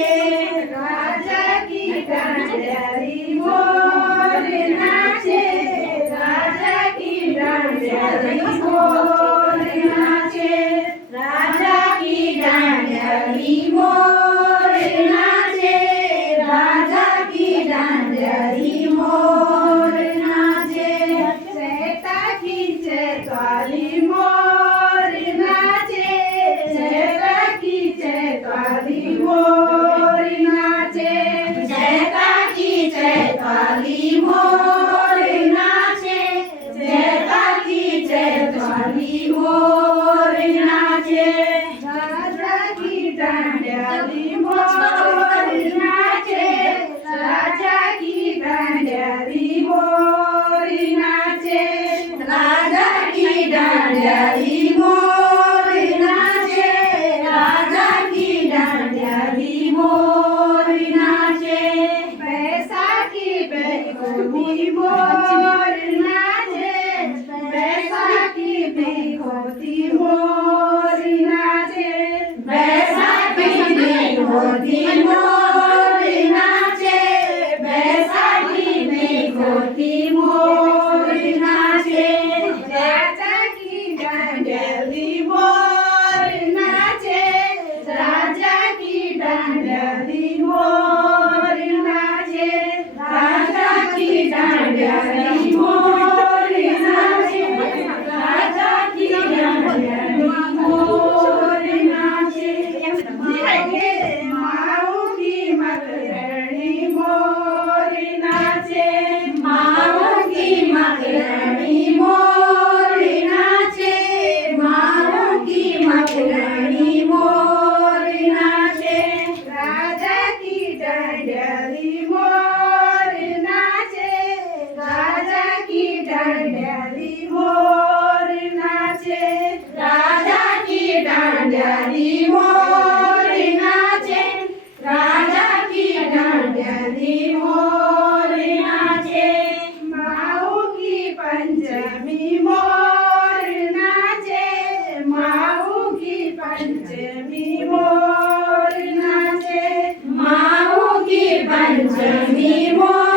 राजा की डांडियारी मोर नाचे, राजा की डांडियारी मोर नाचे, राजा की डांडियारी मोर नाचे, राजा की डांडियारी मोर नाचे, चैता खींचे काली मोर नाचे, चैता खींचे काली मोर नाचे, चैता खींचे काली मोर नाचे, चैता खींचे काली मोर नाचे, राजा की डांडियारी मोर नाचे, राजा की डांडियारी मोर नाचे, राजा की डांडियारी मोर नाचे, राजा की डांडियारी मोर नाचे, बैसाखी बेखोती मोर नाचे, बैसाखी बेखोती मोर नाचे, बैसाखी बेखोती मोर नाचे, बैसाखी बेखोती मोर नाचे, राजा की डांडियारी मोर नाचे, राजा की डांडियारी मोर नाचे, राजा की डांडियारी मोर नाचे, राजा की डांडियारी मोर नाचे, माऊ की मकरणी मोर नाचे, माऊ की मकरणी मोर नाचे, माऊ की मकरणी मोर नाचे, राजा की डांडियारी मोर नाचे, राजा की डांडियारी मोर नाचे, राजा की डांडियारी मोर नाचे, राजा की डांडियारी मोर नाचे, माऊ की पंचमी मोर नाचे, माऊ की पंचमी मोर नाचे, माऊ की पंचमी मोर